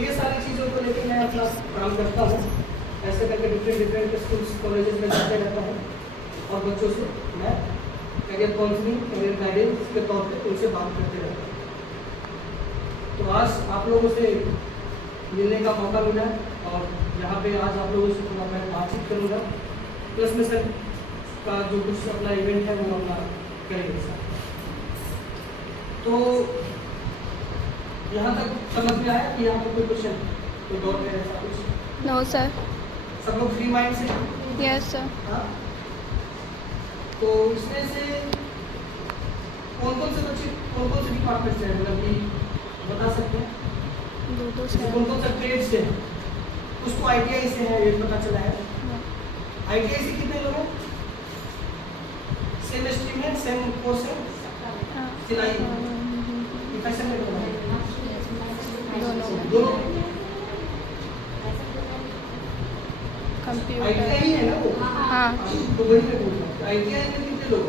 ये सारी चीज़ों को लेकर मैं अपना काम करता हूँ। ऐसे करके डिफरेंट स्कूल्स कॉलेजेस में जाते रहता हूँ और बच्चों से मैं करियर काउंसलिंग, करियर गाइडेंस के तौर पे उनसे बात करते रहता हूँ। तो आज आप लोगों से मिलने का मौका मिला और यहाँ पे आज आप लोगों से थोड़ा मैं बातचीत करूँगा। प्लस में सर का जो कुछ अपना इवेंट है वो अपना करेंगे सर। तो यहाँ तक समझ में आया कि यहाँ पर कोई क्वेश्चन, कोई डाउट है ऐसा कुछ? No sir. सब लोग फ्री माइंड से? Yes sir. हाँ। तो इसमें से कौन कौन से बच्चे कौन कौन से डिपार्टमेंट से हैं, मतलब कि बता सकते हैं? दो कौन कौन सा ट्रेड से है? कुछ तो ITI से है, ये पता चला है। ITI से कितने लोग हैं? सेम स्ट्रीम है, सेम कोर्स है, सिलाई फैशन में दोनों कंप्यूटर ITI ही है ना वो? हाँ। तो वही मैं बोल रहा हूँ, ITI में कितने लोग?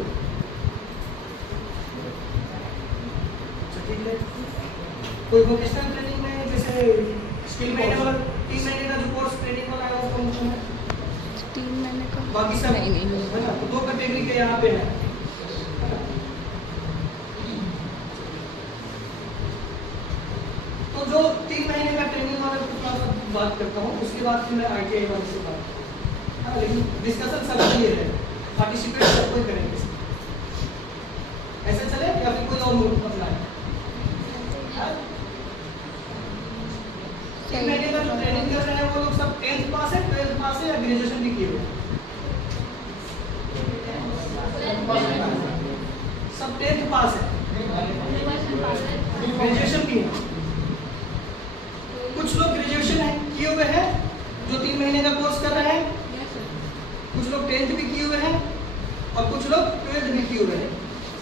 अच्छा ठीक है। कोई वोकेशनल ट्रेनिंग में जैसे 3 महीने वाला 3 महीने का जो कोर्स ट्रेनिंग वाला है वो कौन कौन है? 3 महीने का बाकी सब नहीं है ना? तो 2 कैटेगरी के यहाँ पे है। तो जो 3 महीने का ट्रेनिंग वाले को थोड़ा सा बात करता हूँ, उसके बाद फिर मैं ITI वाले से बात करूँ। हाँ, लेकिन डिस्कशन सबके लिए है, पार्टिसिपेट सब कोई करेंगे। ऐसे चले या फिर कोई और मोड अपनाए? 3 महीने का जो ट्रेनिंग कर रहे हैं वो लोग सब 10th पास है, 12th पास है या ग्रेजुएशन भी किए हुए हैं? सब 10th पास है, ग्रेजुएशन भी है। कुछ लोग ग्रेजुएशन किए हुए हैं जो 3 महीने का कोर्स कर रहे हैं, कुछ लोग 10th भी किए हुए हैं और कुछ लोग 12th भी किए हुए हैं।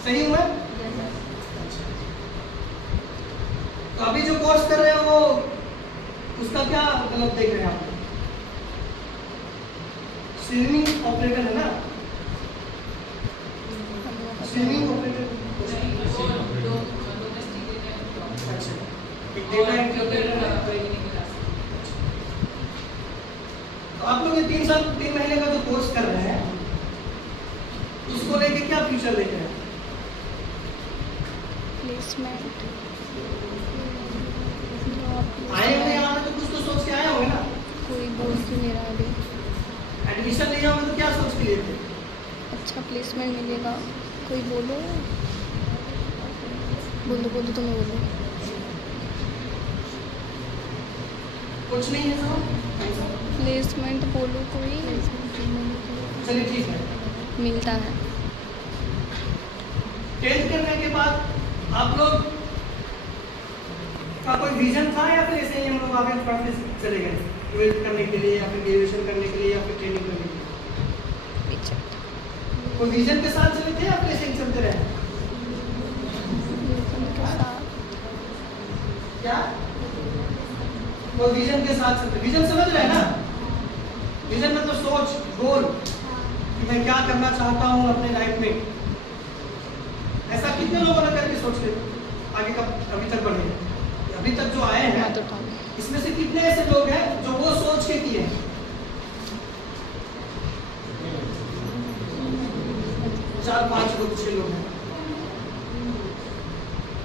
सही हुआ? तो अभी जो कोर्स कर रहे हैं वो उसका क्या मतलब देख रहे हैं आप? स्विमिंग ऑपरेटर है ना? Swimming operator. अच्छा, एक डेटा एंट्री ऑपरेटर है। तो आप लोग ये 3 महीने का जो कोर्स कर रहे हैं उसको लेके क्या फ्यूचर लेके हैं? प्लेसमेंट आए होंगे यहाँ पे तो कुछ तो सोच के आए होंगे ना? कोई बोल क्यों नहीं रहा अभी? एडमिशन लिए होंगे तो क्या सोच के लिए थे? अच्छा प्लेसमेंट मिलेगा, कोई बोलो बोलो तो मैं बोलूँ। कुछ नहीं है सब? प्लेसमेंट बोलो कोई चलिए ठीक है। मिलता है। 10th करने के बाद आप लोग का कोई विजन था या फिर ऐसे ही हम लोग आगे पढ़ते चले गए 12th करने के लिए या फिर ग्रेजुएशन करने के लिए या फिर ट्रेनिंग करने के लिए? कोई विजन के साथ चले थे या फिर ऐसे ही चलते रहे? क्या कोई विजन के साथ चलते? विजन समझ रहे हैं ना? विजन मतलब सोच, गोल कि मैं क्या करना चाहता हूँ अपने लाइफ में। ऐसा कितने लोगों ने करके सोच के आगे का अभी तक बढ़े? अभी तक जो आए हैं इसमें से कितने ऐसे लोग हैं जो वो सोच के किए? 4-5 लोग 6 लोग हैं।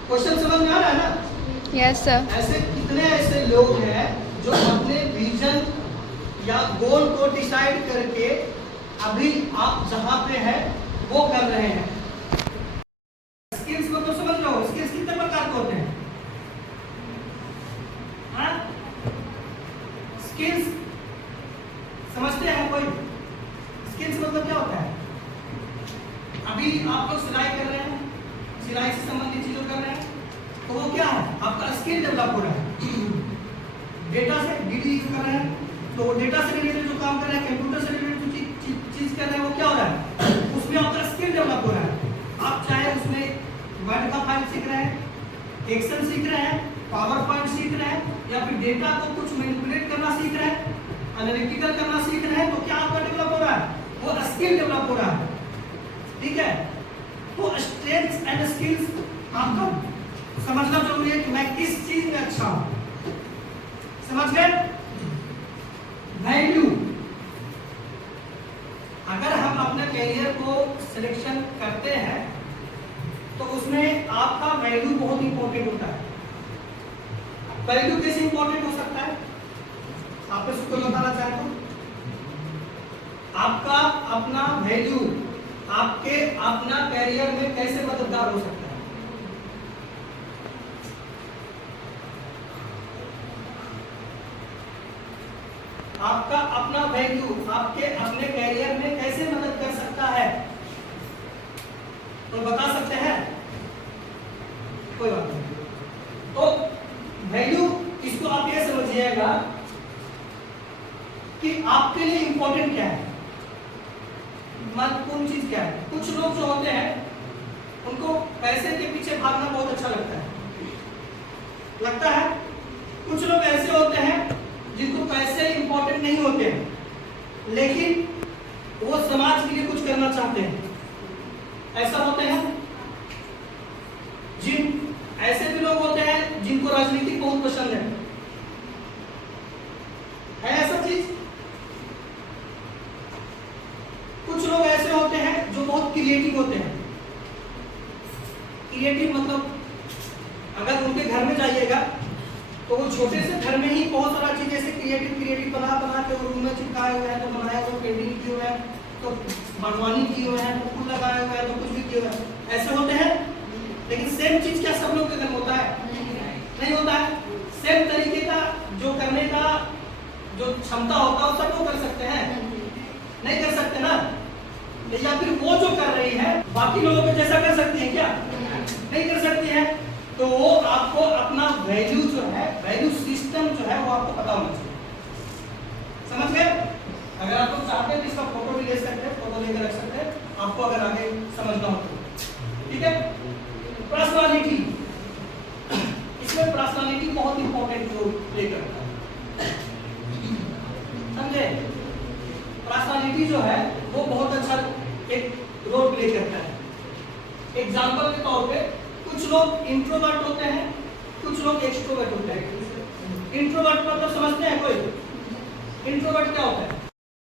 क्वेश्चन समझ में आ रहा है ना? Yes sir. ऐसे कितने ऐसे लोग हैं जो अपने विजन या गोल को डिसाइड करके अभी आप जहां पे हैं वो कर रहे हैं? स्किल्स को तो समझ लो, स्किल्स कितने प्रकार के होते हैं? हाँ? स्किल्स समझते हैं कोई? स्किल्स मतलब क्या होता है? अभी आप लोग सिलाई कर रहे हैं, सिलाई से संबंधित चीजों कर रहे हैं, तो वो क्या है? आपका स्किल डेवलप हो रहा है। डेटा से डीडी कर रहे हैं, तो डेटा से रिलेटेड जो काम कर रहे हैं, कंप्यूटर से रिलेटेड जो चीज कर रहे हैं, वो क्या हो रहा है? उसमें आपका स्किल डेवलप हो रहा है। आप चाहे उसमें वर्ड का फाइल सीख रहे हैं, एक्सेल सीख रहे हैं, पावर पॉइंट सीख रहे हैं या फिर डेटा को कुछ मैनिपुलेट करना सीख रहे हैं, एनालिटिकल करना सीख रहे हैं, तो क्या आपका डेवलप हो रहा है? वो स्किल डेवलप हो रहा है। ठीक है? तो स्ट्रेंथ्स एंड स्किल्स आपको समझना जरूरी है कि मैं किस चीज में अच्छा हूं। समझ गए? वैल्यू, अगर हम अपने कैरियर को सिलेक्शन करते हैं तो उसमें आपका वैल्यू बहुत इंपॉर्टेंट होता है। वैल्यू कैसे इंपॉर्टेंट हो सकता है? आप इसको कोई बताना चाहे तो? आपका अपना वैल्यू आपके अपना कैरियर में कैसे मददगार हो सकता है? आपका अपना वैल्यू आपके अपने कैरियर में कैसे मदद कर सकता है? तो बता सकते हैं? कोई बात नहीं। तो वैल्यू, इसको आप ये समझिएगा कि आपके लिए इंपॉर्टेंट क्या है, महत्वपूर्ण चीज क्या है। कुछ लोग जो होते हैं उनको पैसे के पीछे भागना बहुत अच्छा लगता है। कुछ लोग ऐसे होते हैं जिनको पैसे इंपॉर्टेंट नहीं होते हैं लेकिन वो समाज के लिए कुछ करना चाहते हैं। ऐसा होते हैं। ऐसे भी लोग होते हैं जिनको राजनीति बहुत पसंद है ऐसा चीज। कुछ लोग ऐसे होते हैं जो बहुत क्रिएटिव होते हैं। क्रिएटिव मतलब अगर उनके घर में जाइएगा तो वो छोटे से घर में ही बहुत सारा चीज ऐसे क्रिएटिव बना के रूम में चिपकाए हुए हैं, तो बनाया हुआ, पेंटिंग किए हुए हैं, तो बागवानी किए हुए हैं, तो फूल लगाए हुए हैं, तो कुछ भी किए हुए हैं। ऐसे होते हैं। लेकिन सेम चीज क्या सब लोग के घर में होता है? नहीं होता है। सेम तरीके का जो करने का जो क्षमता होता है वो सब लोग कर सकते हैं? नहीं कर सकते ना। या फिर वो जो कर रही है बाकी लोगों को जैसा कर सकती है क्या? नहीं कर सकती है। तो वो आपको अपना वैल्यू जो है, वैल्यू सिस्टम जो है वो आपको पता होना चाहिए। समझ गए? अगर आप लोग चाहते हैं तो इसका फोटो भी ले सकते हैं, फोटो लेकर रख सकते हैं आपको अगर आगे समझना हो तो। ठीक है? पर्सनालिटी, इसमें पर्सनालिटी बहुत इंपॉर्टेंट रोल प्ले करता है। समझे? पर्सनालिटी जो है वो बहुत अच्छा एक रोल प्ले करता है। एग्जाम्पल के तौर पे कुछ लोग इंट्रोवर्ट होते हैं, कुछ लोग एक्सट्रोवर्ट होते हैं। इंट्रोवर्ट मतलब समझते हैं कोई? इंट्रोवर्ट क्या होता है?